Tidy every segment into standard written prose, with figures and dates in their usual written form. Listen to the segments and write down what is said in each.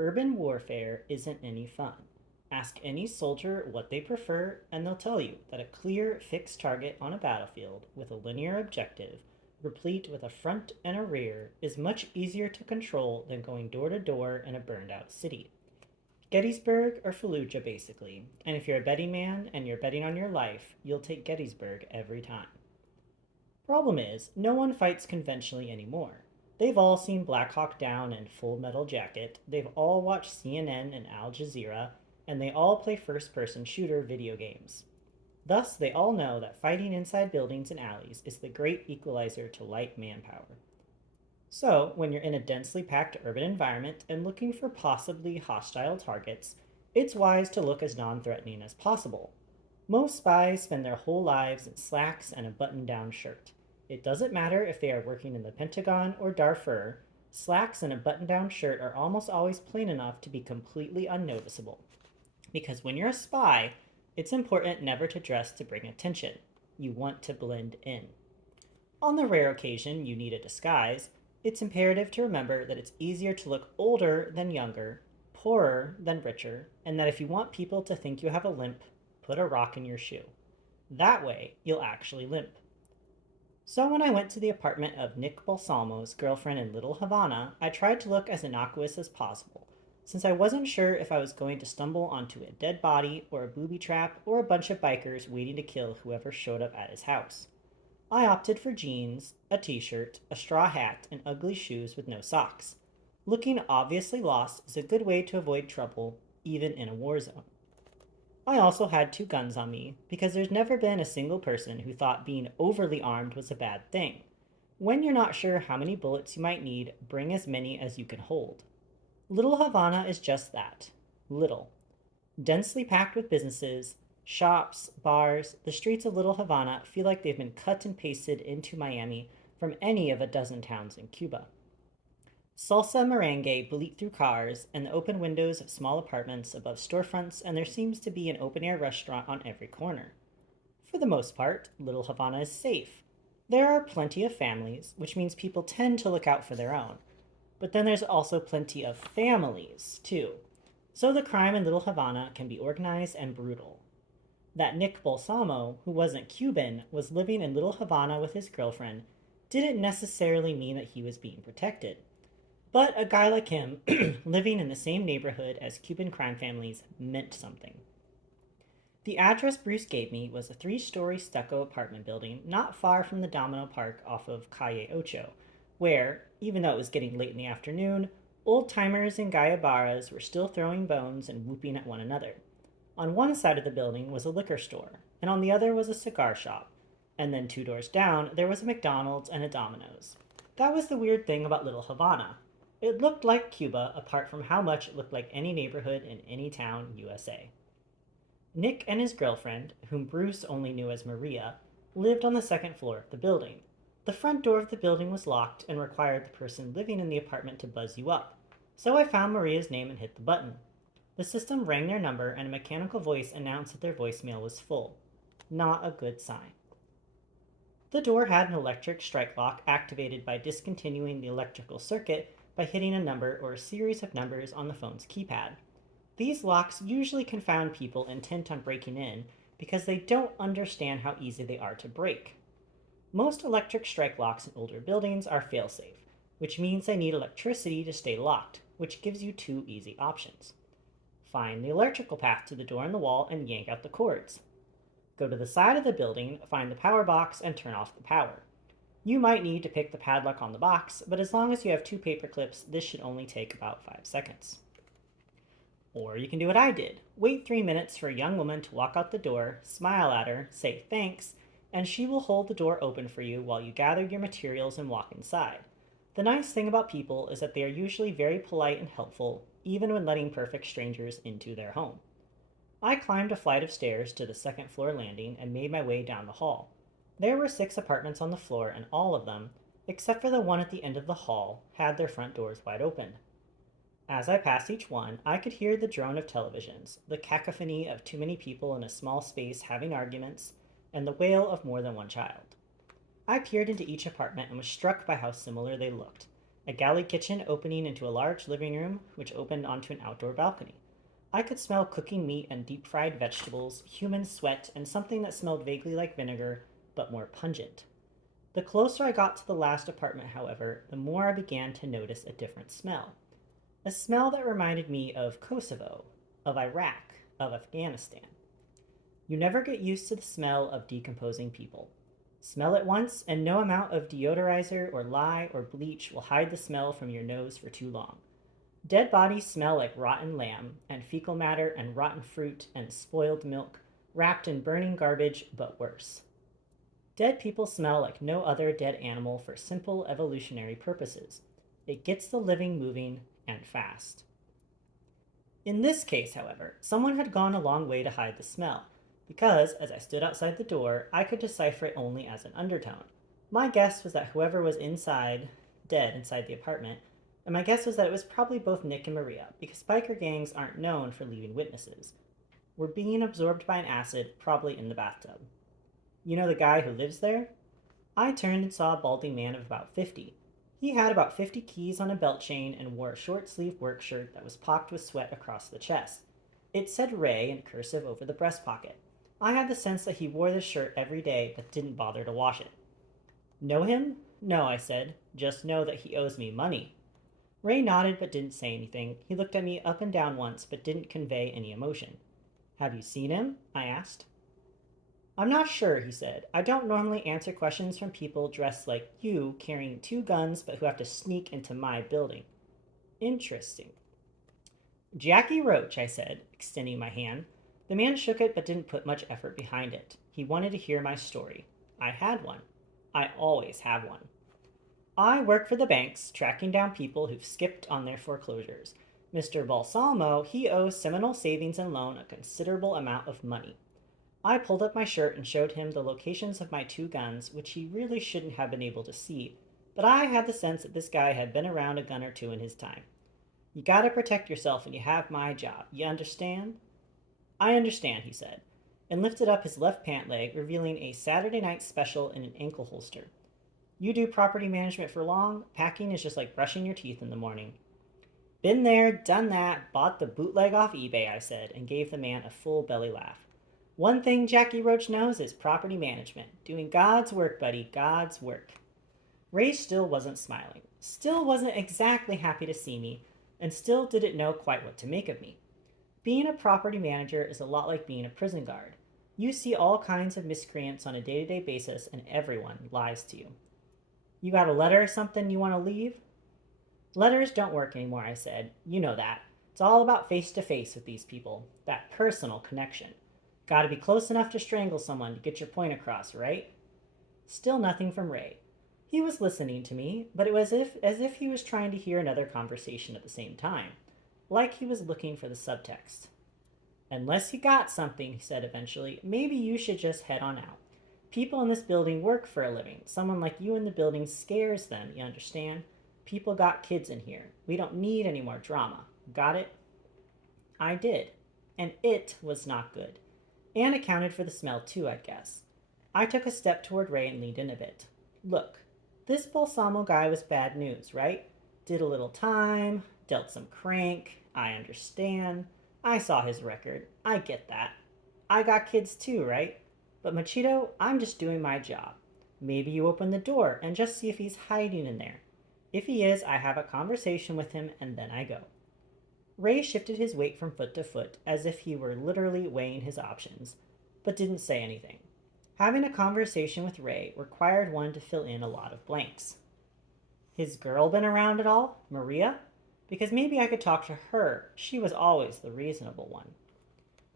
Urban warfare isn't any fun. Ask any soldier what they prefer, and they'll tell you that a clear, fixed target on a battlefield with a linear objective, replete with a front and a rear, is much easier to control than going door to door in a burned out city. Gettysburg or Fallujah, basically. And if you're a betting man and you're betting on your life, you'll take Gettysburg every time. Problem is, no one fights conventionally anymore. They've all seen Black Hawk Down and Full Metal Jacket, they've all watched CNN and Al Jazeera, and they all play first person shooter video games. Thus, they all know that fighting inside buildings and alleys is the great equalizer to light manpower. So, when you're in a densely packed urban environment and looking for possibly hostile targets, it's wise to look as non threatening as possible. Most spies spend their whole lives in slacks and a button down shirt. It doesn't matter if they are working in the Pentagon or Darfur, slacks and a button down shirt are almost always plain enough to be completely unnoticeable. Because when you're a spy, it's important never to dress to bring attention. You want to blend in. On the rare occasion you need a disguise, it's imperative to remember that it's easier to look older than younger, poorer than richer, and that if you want people to think you have a limp, put a rock in your shoe. That way, you'll actually limp. So when I went to the apartment of Nick Balsalo's girlfriend in Little Havana, I tried to look as innocuous as possible, since I wasn't sure if I was going to stumble onto a dead body or a booby trap or a bunch of bikers waiting to kill whoever showed up at his house. I opted for jeans, a t shirt, a straw hat, and ugly shoes with no socks. Looking obviously lost is a good way to avoid trouble, even in a war zone. I also had two guns on me, because there's never been a single person who thought being overly armed was a bad thing. When you're not sure how many bullets you might need, bring as many as you can hold. Little Havana is just that little. Densely packed with businesses, shops, bars, the streets of Little Havana feel like they've been cut and pasted into Miami from any of a dozen towns in Cuba. Salsa merengue bleat through cars and the open windows of small apartments above storefronts, and there seems to be an open air restaurant on every corner. For the most part, Little Havana is safe. There are plenty of families, which means people tend to look out for their own. But then there's also plenty of families, too. So the crime in Little Havana can be organized and brutal. That Nick Balsamo, who wasn't Cuban, was living in Little Havana with his girlfriend didn't necessarily mean that he was being protected. But a guy like him living in the same neighborhood as Cuban crime families meant something. The address Bruce gave me was a 3-story stucco apartment building not far from the Domino Park off of Calle Ocho, where, even though it was getting late in the afternoon, old timers and Guayabaras were still throwing bones and whooping at one another. On one side of the building was a liquor store, and on the other was a cigar shop, and then 2 doors down there was a McDonald's and a Domino's. That was the weird thing about Little Havana. It looked like Cuba apart from how much it looked like any neighborhood in any town, USA. Nick and his girlfriend, whom Bruce only knew as Maria, lived on the second floor of the building. The front door of the building was locked and required the person living in the apartment to buzz you up. So I found Maria's name and hit the button. The system rang their number and a mechanical voice announced that their voicemail was full. Not a good sign. The door had an electric strike lock activated by discontinuing the electrical circuit by hitting a number or a series of numbers on the phone's keypad. These locks usually confound people intent on breaking in because they don't understand how easy they are to break. Most electric strike locks in older buildings are failsafe, which means they need electricity to stay locked, which gives you two easy options. Find the electrical path to the door in the wall and yank out the cords. Go to the side of the building, find the power box, and turn off the power. You might need to pick the padlock on the box, but as long as you have 2 paper clips, this should only take about 5 seconds. Or you can do what I did. Wait 3 minutes for a young woman to walk out the door, smile at her, say thanks, and she will hold the door open for you while you gather your materials and walk inside. The nice thing about people is that they are usually very polite and helpful, even when letting perfect strangers into their home. I climbed a flight of stairs to the second floor landing and made my way down the hall. There were 6 apartments on the floor, and all of them, except for the one at the end of the hall, had their front doors wide open. As I passed each one, I could hear the drone of televisions, the cacophony of too many people in a small space having arguments, and the wail of more than one child. I peered into each apartment and was struck by how similar they looked, a galley kitchen opening into a large living room which opened onto an outdoor balcony. I could smell cooking meat and deep fried vegetables, human sweat, and something that smelled vaguely like vinegar, but more pungent. The closer I got to the last apartment, however, the more I began to notice a different smell. A smell that reminded me of Kosovo, of Iraq, of Afghanistan. You never get used to the smell of decomposing people. Smell it once, and no amount of deodorizer or lye or bleach will hide the smell from your nose for too long. Dead bodies smell like rotten lamb, and fecal matter, and rotten fruit, and spoiled milk, wrapped in burning garbage, but worse. Dead people smell like no other dead animal for simple evolutionary purposes. It gets the living moving, and fast. In this case, however, someone had gone a long way to hide the smell, because, as I stood outside the door, I could decipher it only as an undertone. My guess was that whoever was dead inside the apartment, and my guess was that it was probably both Nick and Maria, because biker gangs aren't known for leaving witnesses, were being absorbed by an acid, probably in the bathtub. You know the guy who lives there? I turned and saw a balding man of about 50. He had about 50 keys on a belt chain and wore a short sleeved work shirt that was pocked with sweat across the chest. It said Ray in cursive over the breast pocket. I had the sense that he wore this shirt every day but didn't bother to wash it. Know him? No, I said. Just know that he owes me money. Ray nodded but didn't say anything. He looked at me up and down once but didn't convey any emotion. Have you seen him? I asked. I'm not sure, he said. I don't normally answer questions from people dressed like you, carrying 2 guns, but who have to sneak into my building. Interesting. Jackie Roach, I said, extending my hand. The man shook it but didn't put much effort behind it. He wanted to hear my story. I had one. I always have one. I work for the banks, tracking down people who've skipped on their foreclosures. Mr. Balsamo, he owes Seminole Savings and Loan a considerable amount of money. I pulled up my shirt and showed him the locations of my 2 guns, which he really shouldn't have been able to see, but I had the sense that this guy had been around a gun or two in his time. You gotta protect yourself when you have my job, you understand? I understand, he said, and lifted up his left pant leg, revealing a Saturday night special in an ankle holster. You do property management for long, packing is just like brushing your teeth in the morning. Been there, done that, bought the bootleg off eBay, I said, and gave the man a full belly laugh. One thing Jackie Roach knows is property management. Doing God's work, buddy, God's work. Ray still wasn't smiling, still wasn't exactly happy to see me, and still didn't know quite what to make of me. Being a property manager is a lot like being a prison guard. You see all kinds of miscreants on a day-to-day basis, and everyone lies to you. You got a letter or something you want to leave? Letters don't work anymore, I said. You know that. It's all about face-to-face with these people. That personal connection. Gotta be close enough to strangle someone to get your point across, right? Still nothing from Ray. He was listening to me, but it was as if he was trying to hear another conversation at the same time, like he was looking for the subtext. Unless you got something, he said eventually, maybe you should just head on out. People in this building work for a living. Someone like you in the building scares them, you understand? People got kids in here. We don't need any more drama. Got it? I did. And it was not good. And accounted for the smell too, I guess. I took a step toward Ray and leaned in a bit. Look, this Balsamo guy was bad news, right? Did a little time, dealt some crank. I understand. I saw his record. I get that. I got kids too, right? But Machito, I'm just doing my job. Maybe you open the door and just see if he's hiding in there. If he is, I have a conversation with him and then I go. Ray shifted his weight from foot to foot as if he were literally weighing his options, but didn't say anything. Having a conversation with Ray required one to fill in a lot of blanks. His girl been around at all? Maria? Because maybe I could talk to her. She was always the reasonable one.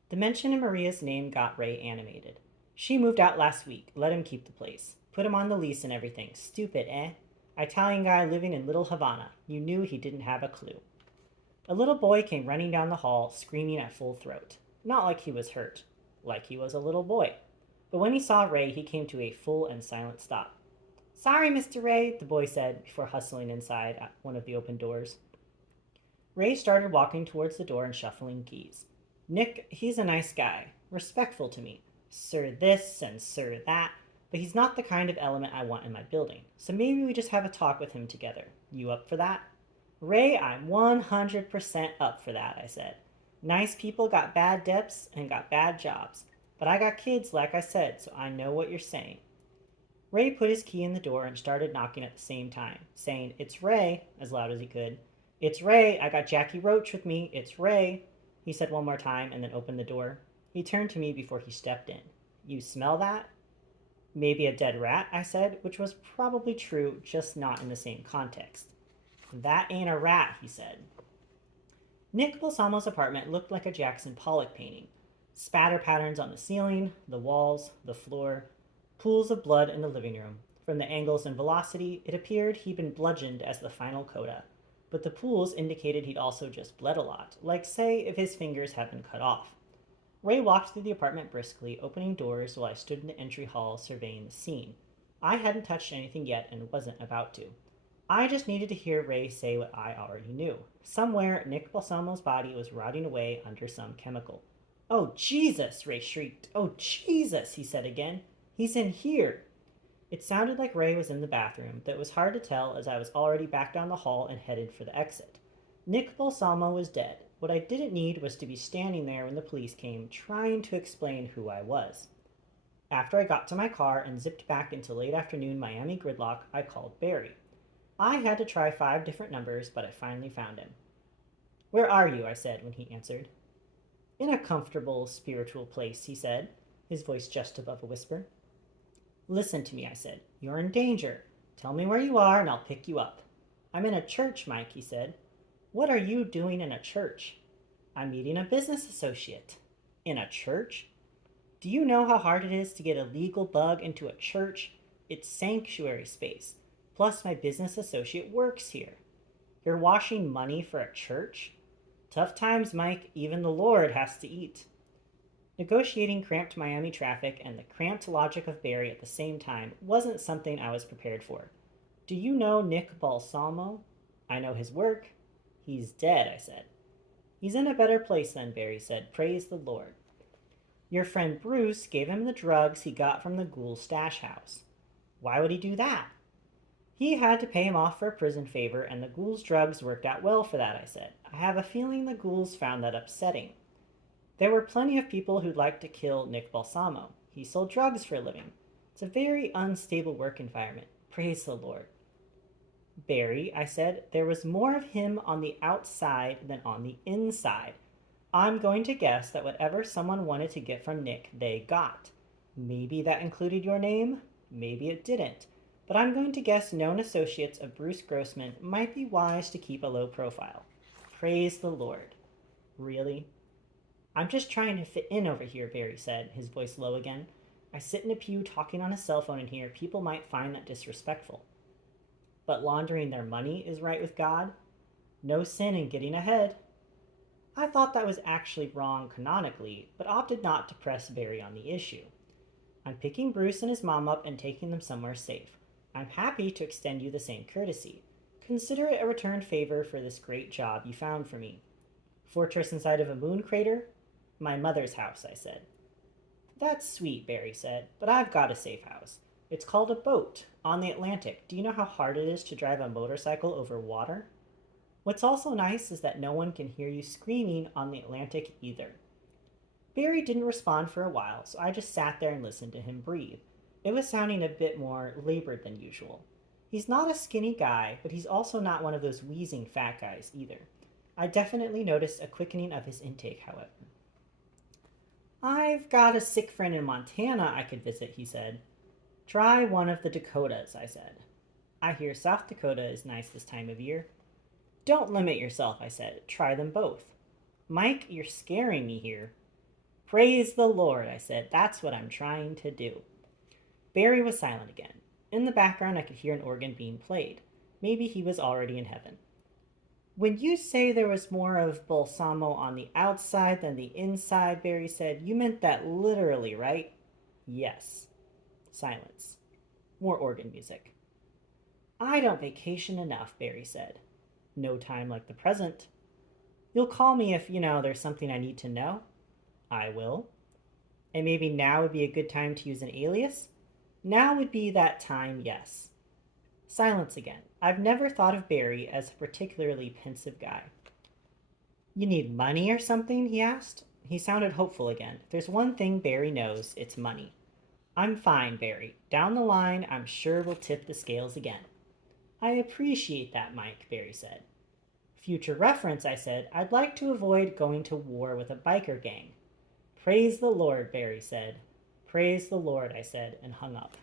The mention of Maria's name got Ray animated. She moved out last week. Let him keep the place. Put him on the lease and everything. Stupid, eh? Italian guy living in Little Havana. You knew he didn't have a clue. A little boy came running down the hall, screaming at full throat. Not like he was hurt. Like he was a little boy. But when he saw Ray, he came to a full and silent stop. Sorry, Mr. Ray, the boy said, before hustling inside at one of the open doors. Ray started walking towards the door and shuffling keys. Nick, he's a nice guy. Respectful to me. Sir this and sir that. But he's not the kind of element I want in my building. So maybe we just have a talk with him together. You up for that? Ray, I'm 100% up for that, I said. Nice people got bad debts and got bad jobs. But I got kids, like I said, so I know what you're saying. Ray put his key in the door and started knocking at the same time, saying, "It's Ray," as loud as he could. "It's Ray. I got Jackie Roach with me. It's Ray," he said one more time and then opened the door. He turned to me before he stepped in. "You smell that?" "Maybe a dead rat," I said, which was probably true, just not in the same context. "That ain't a rat," he said. Nick Balsamo's apartment looked like a Jackson Pollock painting. Spatter patterns on the ceiling, the walls, the floor, pools of blood in the living room. From the angles and velocity, it appeared he'd been bludgeoned as the final coda. But the pools indicated he'd also just bled a lot, like, say, if his fingers had been cut off. Ray walked through the apartment briskly, opening doors while I stood in the entry hall surveying the scene. I hadn't touched anything yet and wasn't about to. I just needed to hear Ray say what I already knew. Somewhere, Nick Balsamo's body was rotting away under some chemical. "Oh, Jesus!" Ray shrieked. "Oh, Jesus!" he said again. "He's in here!" It sounded like Ray was in the bathroom, but it was hard to tell as I was already back down the hall and headed for the exit. Nick Balsamo was dead. What I didn't need was to be standing there when the police came, trying to explain who I was. After I got to my car and zipped back into late afternoon Miami gridlock, I called Barry. I had to try 5 different numbers, but I finally found him. "Where are you?" I said when he answered. "In a comfortable, spiritual place," he said, his voice just above a whisper. "Listen to me," I said. "You're in danger. Tell me where you are and I'll pick you up." "I'm in a church, Mike," he said. "What are you doing in a church?" "I'm meeting a business associate." "In a church?" "Do you know how hard it is to get a legal bug into a church? It's sanctuary space. Plus, my business associate works here." "You're washing money for a church?" "Tough times, Mike. Even the Lord has to eat." Negotiating cramped Miami traffic and the cramped logic of Barry at the same time wasn't something I was prepared for. "Do you know Nick Balsamo?" "I know his work." "He's dead," I said. "He's in a better place then," Barry said. "Praise the Lord." "Your friend Bruce gave him the drugs he got from the ghoul stash house." "Why would he do that?" "He had to pay him off for a prison favor, and the ghouls' drugs worked out well for that," I said. "I have a feeling the ghouls found that upsetting." "There were plenty of people who'd like to kill Nick Balsamo. He sold drugs for a living. It's a very unstable work environment. Praise the Lord." "Barry," I said, "there was more of him on the outside than on the inside. I'm going to guess that whatever someone wanted to get from Nick, they got. Maybe that included your name, maybe it didn't. But I'm going to guess known associates of Bruce Grossman might be wise to keep a low profile. Praise the Lord." "Really?" "I'm just trying to fit in over here," Barry said, his voice low again. "I sit in a pew talking on a cell phone in here. People might find that disrespectful." "But laundering their money is right with God? No sin in getting ahead." I thought that was actually wrong canonically, but opted not to press Barry on the issue. "I'm picking Bruce and his mom up and taking them somewhere safe. I'm happy to extend you the same courtesy. Consider it a returned favor for this great job you found for me." "Fortress inside of a moon crater?" "My mother's house," I said. "That's sweet," Barry said, "but I've got a safe house. It's called a boat, on the Atlantic. Do you know how hard it is to drive a motorcycle over water? What's also nice is that no one can hear you screaming on the Atlantic either." Barry didn't respond for a while, so I just sat there and listened to him breathe. It was sounding a bit more labored than usual. He's not a skinny guy, but he's also not one of those wheezing fat guys either. I definitely noticed a quickening of his intake, however. "I've got a sick friend in Montana I could visit," he said. "Try one of the Dakotas," I said. "I hear South Dakota is nice this time of year." "Don't limit yourself," I said. "Try them both." "Mike, you're scaring me here." "Praise the Lord," I said. "That's what I'm trying to do." Barry was silent again. In the background, I could hear an organ being played. Maybe he was already in heaven. "When you say there was more of Balsamo on the outside than the inside," Barry said, "you meant that literally, right?" "Yes." Silence. More organ music. "I don't vacation enough," Barry said. "No time like the present." "You'll call me if, there's something I need to know?" "I will." "And maybe now would be a good time to use an alias?" "Now would be that time, yes." Silence again. I've never thought of Barry as a particularly pensive guy. You need money or something? He asked. He sounded hopeful again. If there's one thing Barry knows, it's money. I'm fine, Barry. Down the line, I'm sure we'll tip the scales again. I appreciate that, Mike, Barry said. Future reference, I said, I'd like to avoid going to war with a biker gang. Praise the Lord, Barry said. Praise the Lord, I said, and hung up.